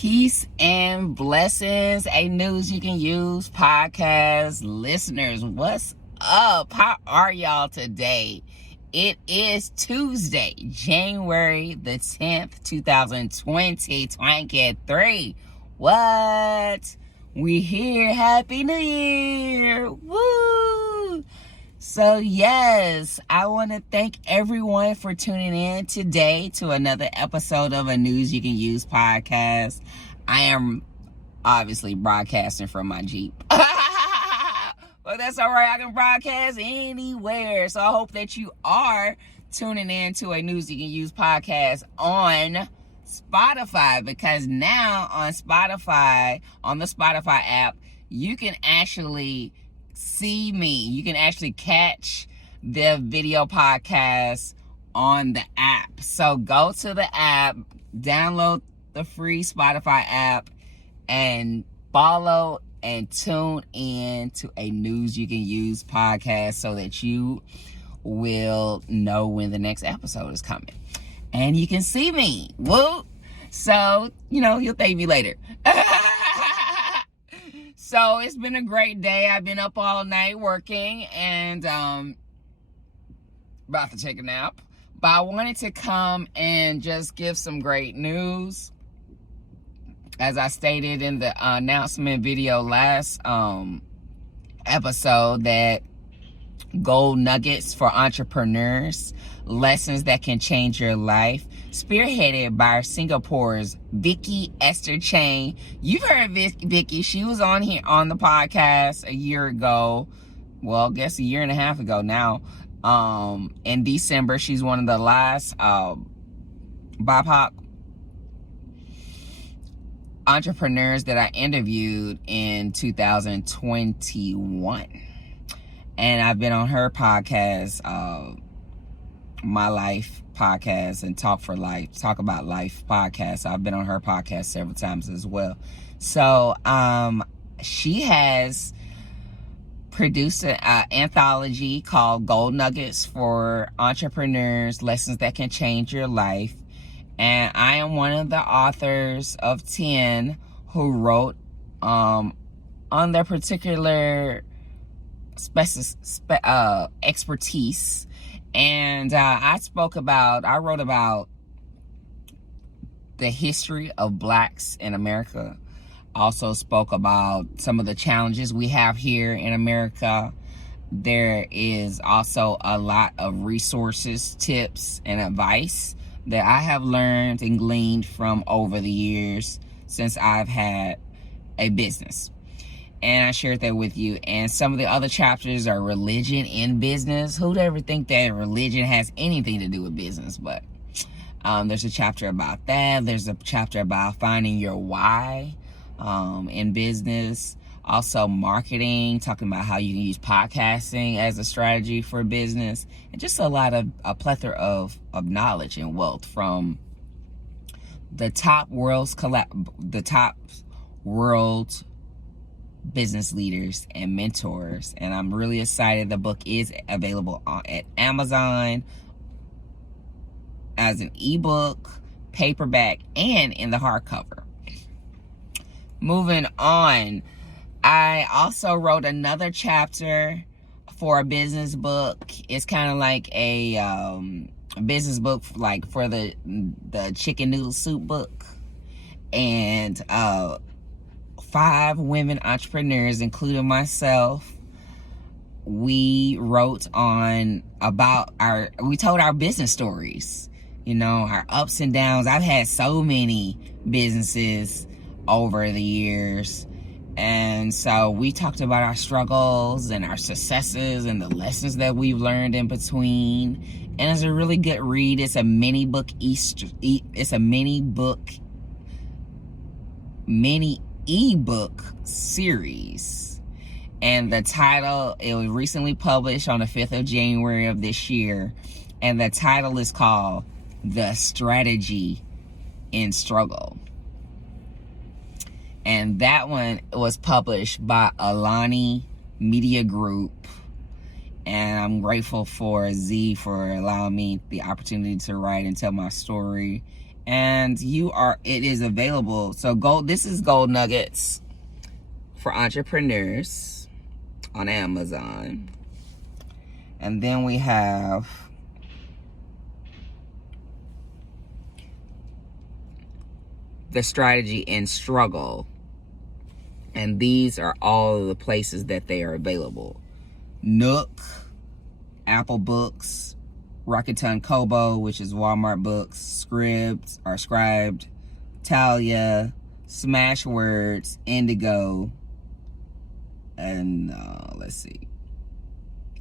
Peace and blessings, a News You Can Use podcast listeners. What's up? How are y'all today? It is Tuesday, January the 10th, 2023. What? We here. Happy New Year. Woo! So yes, I want to thank everyone for tuning in today to another episode of a News You Can Use podcast. I am obviously broadcasting from my Jeep. But that's all right. I can broadcast anywhere. So I hope that you are tuning in to a News You Can Use podcast on Spotify, because now on Spotify, on the Spotify app, you can actually see me. You can actually catch the video podcast on the app. So go to the app, download the free Spotify app, and follow and tune in to a News You Can Use podcast so that you will know when the next episode is coming. And you can see me. Woo! So, you'll thank me later. So it's been a great day. I've been up all night working and about to take a nap. But I wanted to come and just give some great news. As I stated in the announcement video last episode, that gold nuggets for entrepreneurs, lessons that can change your life, spearheaded by Singapore's Vicky Esther Chang. You've heard Vicky. She was on here on the podcast a year ago. Well, I guess a year and a half ago now. In December, she's one of the last BIPOC entrepreneurs that I interviewed in 2021. And I've been on her podcast, My Life podcast, and Talk About Life podcast. I've been on her podcast several times as well. So she has produced an anthology called Gold Nuggets for Entrepreneurs, Lessons That Can Change Your Life. And I am one of the authors of 10 who wrote on their particular expertise. And I wrote about the history of blacks in America. Also spoke about some of the challenges we have here in America. There is also a lot of resources, tips, and advice that I have learned and gleaned from over the years since I've had a business. And I shared that with you. And some of the other chapters are religion in business. Who'd ever think that religion has anything to do with business? But there's a chapter about that. There's a chapter about finding your why in business. Also marketing, talking about how you can use podcasting as a strategy for business. And just a plethora of knowledge and wealth from the top world business leaders and mentors. And I'm really excited. The book is available at Amazon as an ebook, paperback, and in the hardcover. Moving on, I also wrote another chapter for a business book. It's kind of like a business book like for the chicken noodle soup book. And 5 women entrepreneurs, including myself, we wrote we told our business stories, our ups and downs. I've had so many businesses over the years. And so we talked about our struggles and our successes and the lessons that we've learned in between. And it's a really good read. It's a mini-ebook series. And the title, it was recently published on the 5th of January of this year. And the title is called The Strategy in Struggle. And that one was published by Alani Media Group. And I'm grateful for Z for allowing me the opportunity to write and tell my story. and it is available. So this is Gold Nuggets for Entrepreneurs on Amazon. And then we have The Strategy and Struggle. And these are all of the places that they are available. Nook, Apple Books, Rakuten Kobo, which is Walmart Books, Scribd, Talia, Smashwords, Indigo, and let's see,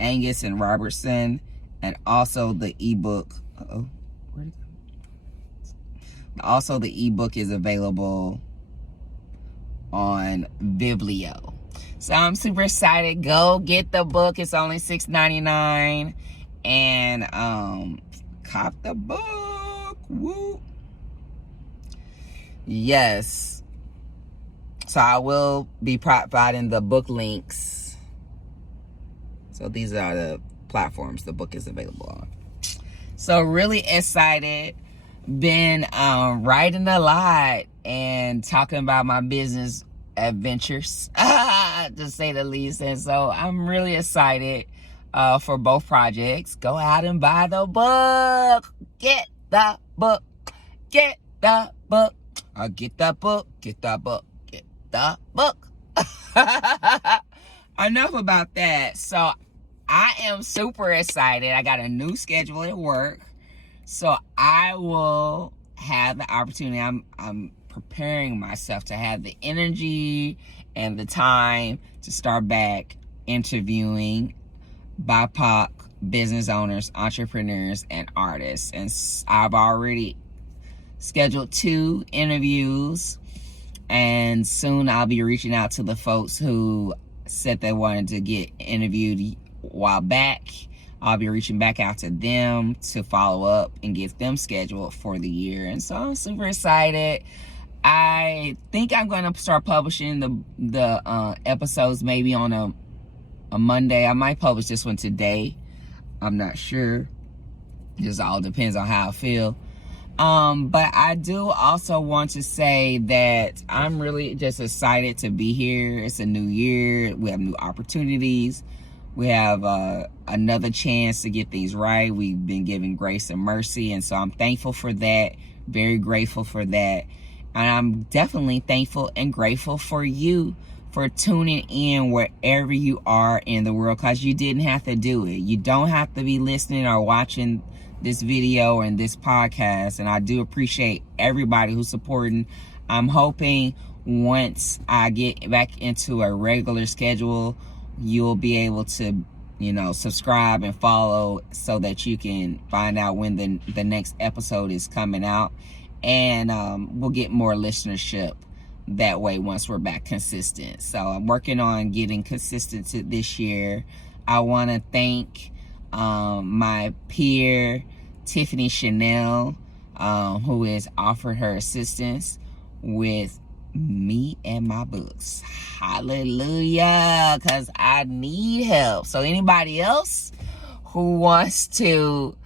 Angus and Robertson, and also the ebook. Where'd it go? Also, the ebook is available on Biblio. So I'm super excited. Go get the book. It's only $6.99, and cop the book. Woo! Yes. So I will be providing the book links. So these are the platforms the book is available on. So really excited. Been writing a lot and talking about my business adventures, to say the least. And so I'm really excited for both projects. Go out and buy the book. Get the book. Get the book. Get the book. Get the book. Get the book. Enough about that. So I am super excited. I got a new schedule at work. So I will have the opportunity. I'm preparing myself to have the energy and the time to start back interviewing BIPOC business owners, entrepreneurs, and artists. And I've already scheduled 2 interviews, and soon I'll be reaching out to the folks who said they wanted to get interviewed a while back. I'll be reaching back out to them to follow up and get them scheduled for the year. And so I'm super excited. I think I'm going to start publishing the episodes maybe on a Monday. I might publish this one today. I'm not sure. Just all depends on how I feel. But I do also want to say that I'm really just excited to be here. It's a new year. We have new opportunities. We have another chance to get things right. We've been given grace and mercy, and so I'm thankful for that, very grateful for that. And I'm definitely thankful and grateful for you for tuning in wherever you are in the world, because you didn't have to do it. You don't have to be listening or watching this video and this podcast, and I do appreciate everybody who's supporting. I'm hoping once I get back into a regular schedule, you'll be able to, subscribe and follow so that you can find out when the next episode is coming out. And we'll get more listenership that way once we're back consistent. So I'm working on getting consistent this year. I want to thank my peer, Tiffany Chanel, who has offered her assistance with me and my books. Hallelujah, because I need help. So anybody else who wants to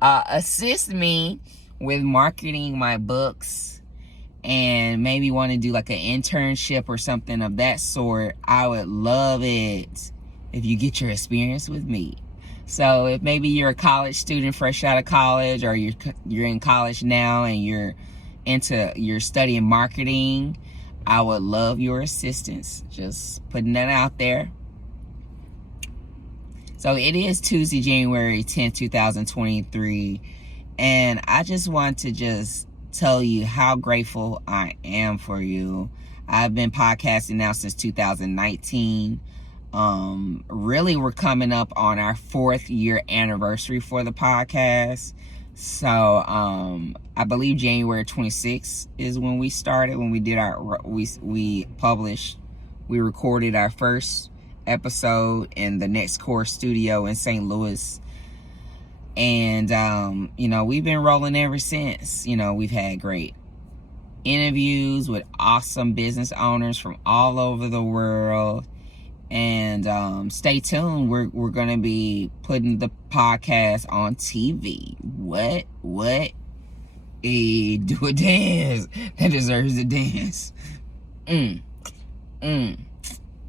assist me with marketing my books and maybe want to do like an internship or something of that sort, I would love it if you get your experience with me. So if maybe you're a college student fresh out of college, or you're in college now and you're studying marketing, I would love your assistance. Just putting that out there. So it is Tuesday, January 10th, 2023. And I just want to just tell you how grateful I am for you. I've been podcasting now since 2019. Really, we're coming up on our 4th year anniversary for the podcast. So I believe January 26th is when we started, when we did we recorded our first episode in the Next Core studio in St. Louis. And we've been rolling ever since. We've had great interviews with awesome business owners from all over the world. And stay tuned. We're going to be putting the podcast on TV. What? Hey, do a dance. That deserves a dance. Mm, mm,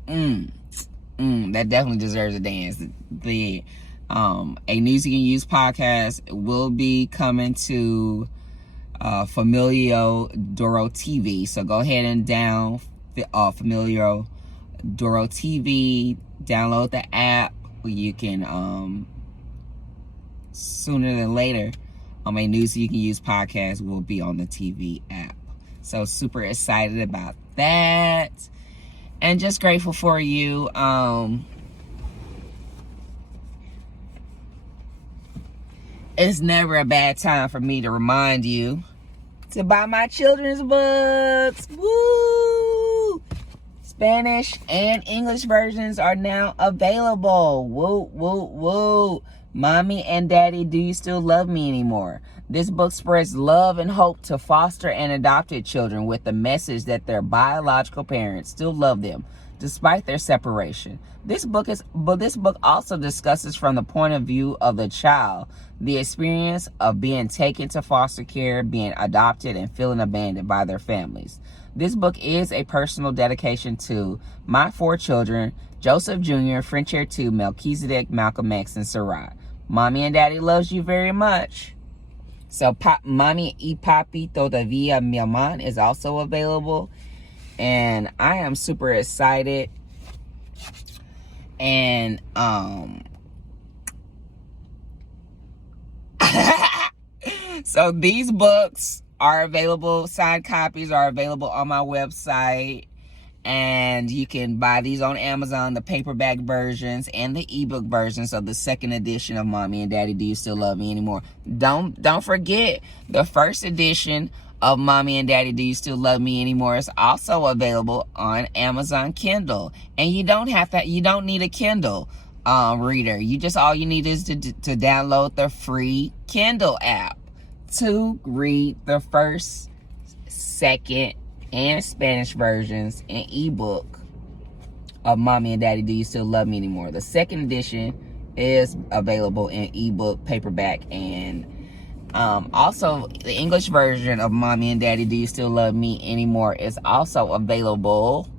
mm, that definitely deserves a dance. The A News You Can Use podcast will be coming to Familio Doro TV. So go ahead and down Familio Doro TV. Download the app. You can sooner than later. A News You Can Use podcast will be on the TV app. So super excited about that. And just grateful for you. It's never a bad time for me to remind you to buy my children's books. Woo! Spanish and English versions are now available. Woo, woo, woo. Mommy and Daddy, Do You Still Love Me Anymore? This book spreads love and hope to foster and adopted children with the message that their biological parents still love them despite their separation. This book also discusses from the point of view of the child the experience of being taken to foster care, being adopted, and feeling abandoned by their families. This book is a personal dedication to my 4 children, Joseph Jr., French Air 2, Melchizedek, Malcolm X, and Sarai. Mommy and Daddy loves you very much. So Mommy y Papi Todavía Mi Aman is also available. And I am super excited. And so these books are available, signed copies are available on my website, and you can buy these on Amazon, the paperback versions and the ebook version. So the second edition of Mommy and Daddy, Do You Still Love Me Anymore? Don't forget, the first edition of Mommy and Daddy, Do You Still Love Me Anymore is also available on Amazon Kindle. And you don't need a Kindle reader. All you need is to download the free Kindle app to read the first, second, and Spanish versions and ebook of Mommy and Daddy, Do You Still Love Me Anymore? The second edition is available in ebook, paperback, and also the English version of Mommy and Daddy, Do You Still Love Me Anymore is also available,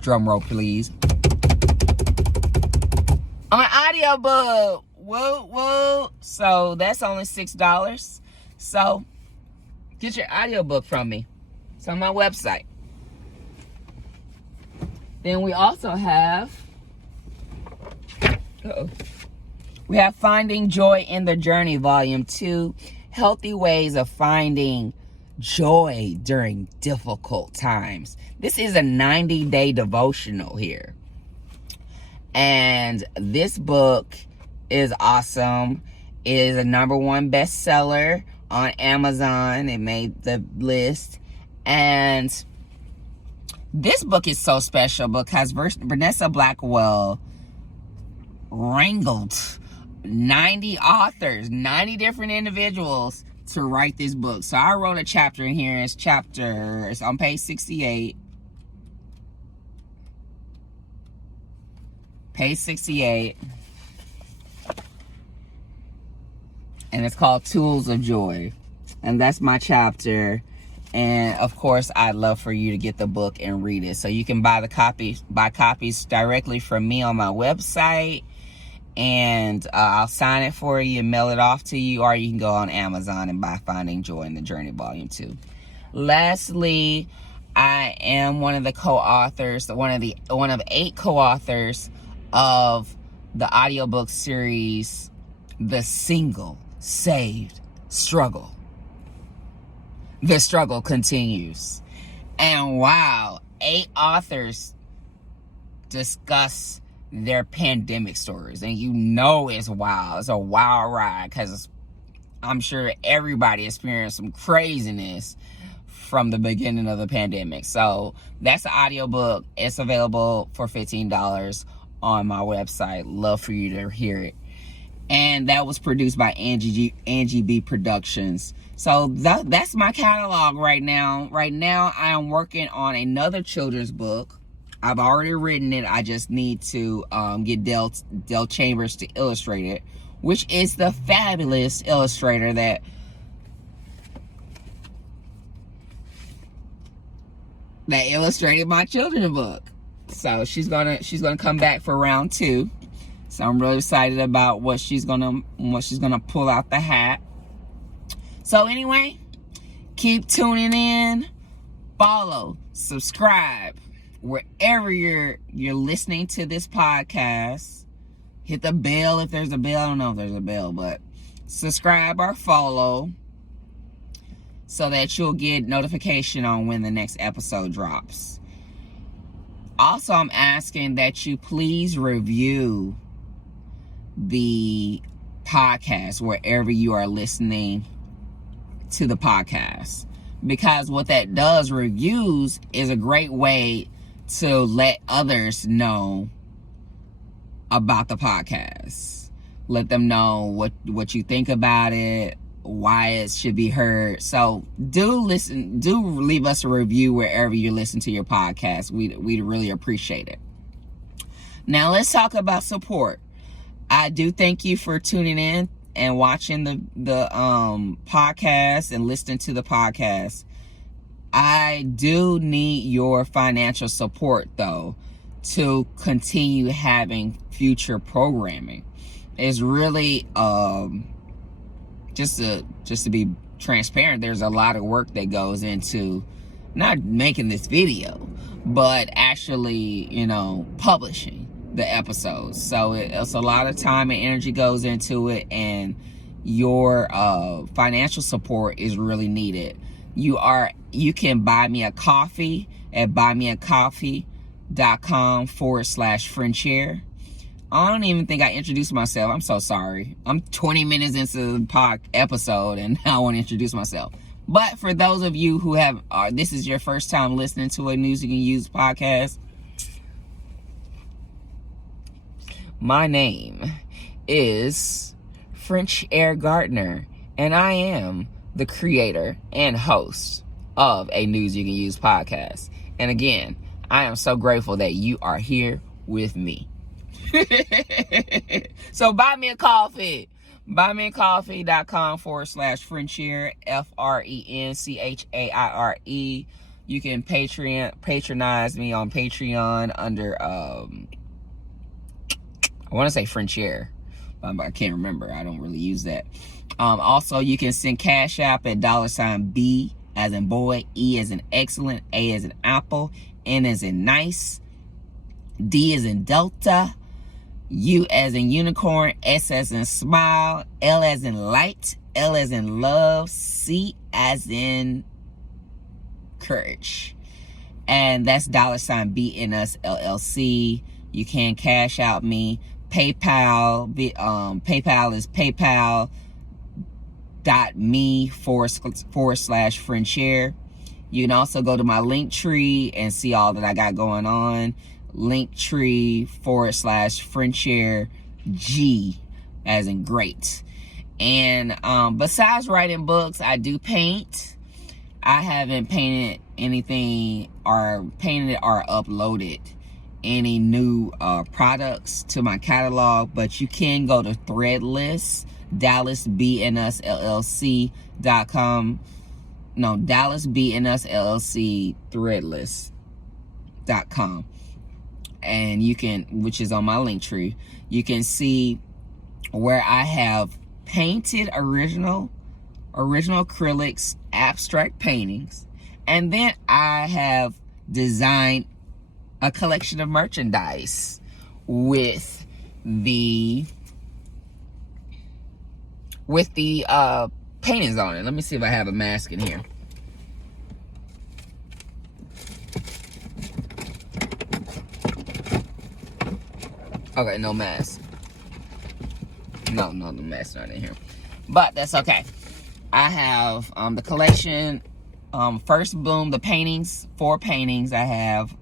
drum roll please, on audiobook. Whoa, whoa. So that's only $6. So get your audiobook from me. It's on my website. Then we also have, we have Finding Joy in the Journey, Volume 2, Healthy Ways of Finding Joy During Difficult Times. This is a 90-day devotional here. And this book is awesome. It is a #1 bestseller on Amazon. It made the list. And this book is so special because Vanessa Blackwell wrangled 90 authors, 90 different individuals to write this book. So I wrote a chapter in here. It's on page 68. Page 68. And it's called Tools of Joy. And that's my chapter. And of course, I'd love for you to get the book and read it. So you can buy copies directly from me on my website. And I'll sign it for you and mail it off to you. Or you can go on Amazon and buy Finding Joy in the Journey Volume 2. Lastly, I am one of the co-authors, one of 8 co-authors of the audiobook series, The Single Saved Struggle. The struggle continues. And wow, 8 authors discuss their pandemic stories. And you know it's wild. It's a wild ride because I'm sure everybody experienced some craziness from the beginning of the pandemic. So that's the audiobook. It's available for $15 on my website. Love for you to hear it. And that was produced by Angie B Productions. So that's my catalog right now. Right now, I am working on another children's book. I've already written it. I just need to get Del Chambers to illustrate it, which is the fabulous illustrator that that illustrated my children's book. So she's gonna come back for round 2. So I'm really excited about what she's gonna pull out the hat. So anyway, keep tuning in, follow, subscribe wherever you're listening to this podcast. Hit the bell if there's a bell. I don't know if there's a bell, but subscribe or follow so that you'll get notification on when the next episode drops. Also, I'm asking that you please review the podcast wherever you are listening to the podcast, because what that does, reviews is a great way to let others know about the podcast. Let them know what you think about it, why it should be heard. So do leave us a review wherever you listen to your podcast. We'd really appreciate it. Now let's talk about support. I do thank you for tuning in and watching the podcast and listening to the podcast. I do need your financial support though to continue having future programming. It's really just to be transparent, there's a lot of work that goes into not making this video, but actually, publishing the episodes. So it's a lot of time and energy goes into it, and your financial support is really needed. You can buy me a coffee at buymeacoffee.com/friendshare. I don't even think I introduced myself. I'm so sorry. I'm 20 minutes into the episode and I want to introduce myself. But for those of you who this is your first time listening to a News You Can Use podcast, my name is French Air Gardner, and I am the creator and host of a News You Can Use podcast. And again, I am so grateful that you are here with me. So buy me a coffee. buymeacoffee.com/friendshare, FRENCHAIRE. You can patronize me on Patreon under I want to say Friendshare, but I can't remember. I don't really use that. Also, you can send Cash App at $B as in boy, E as in excellent, A as in apple, N as in nice, D as in Delta, U as in unicorn, S as in smile, L as in light, L as in love, C as in courage. And that's $BNUS LLC. You can cash out me. PayPal, PayPal is paypal.me/friendshare. You can also go to my Linktree and see all that I got going on. Linktree/friendshare G as in great. And besides writing books, I do paint. I haven't painted anything or uploaded any new products to my catalog, but you can go to Threadless, DallasBNUsLLC.com. No, DallasBNUsLLC Threadless.com. And you can, which is on my Linktree, you can see where I have painted original acrylics, abstract paintings, and then I have designed a collection of merchandise with the paintings on it. Let me see if I have a mask in here. Okay, no mask. No, the mask's not in here. But that's okay. I have the collection, First Bloom, the paintings, 4 paintings I have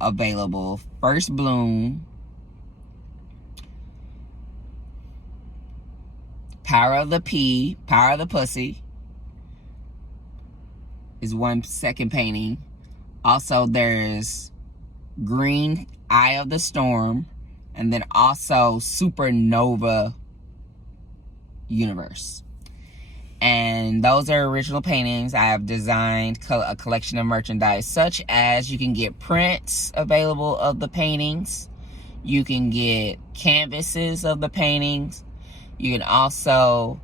available. First Bloom, Power of the P, Power of the Pussy is one second painting. Also, there's Green, Eye of the Storm, and then also Supernova Universe. And those are original paintings. I have designed a collection of merchandise, such as you can get prints available of the paintings. You can get canvases of the paintings. You can also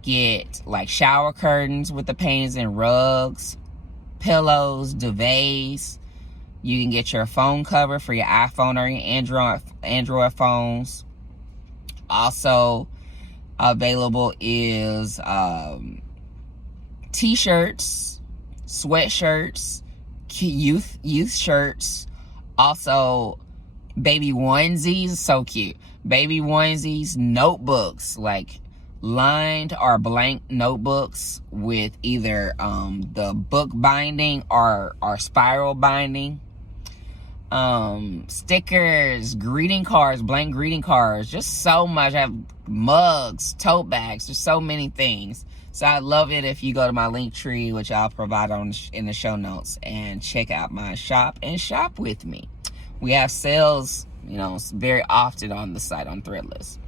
get like shower curtains with the paintings and rugs, pillows, duvets. You can get your phone cover for your iPhone or your Android phones. Also available is t-shirts, sweatshirts, youth shirts, also baby onesies, so cute. Baby onesies, notebooks, like lined or blank notebooks with either the book binding or spiral binding. Stickers, greeting cards, blank greeting cards, just so much. I have mugs, tote bags, just so many things. So I'd love it if you go to my link tree, which I'll provide in the show notes, and check out my shop and shop with me. We have sales, very often on the site on Threadless.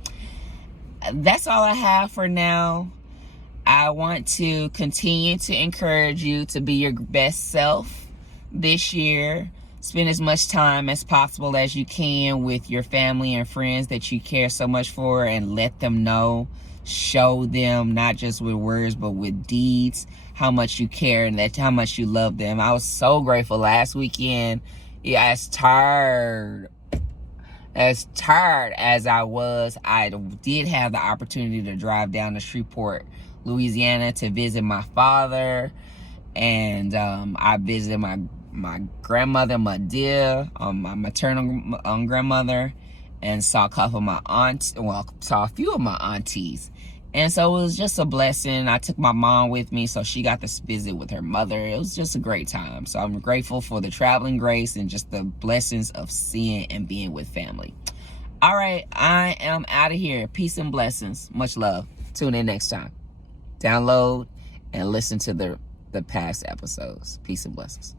That's all I have for now. I want to continue to encourage you to be your best self this year. Spend as much time as possible as you can with your family and friends that you care so much for, and let them know, show them, not just with words, but with deeds, how much you care and how much you love them. I was so grateful last weekend. Yeah, as tired as I was, I did have the opportunity to drive down to Shreveport, Louisiana to visit my father. And I visited my grandmother, my dear, my maternal grandmother, and saw saw a few of my aunties. And so it was just a blessing. I took my mom with me, so she got to visit with her mother. It was just a great time. So I'm grateful for the traveling grace and just the blessings of seeing and being with family. All right, I am out of here. Peace and blessings. Much love. Tune in next time. Download and listen to the past episodes. Peace and blessings.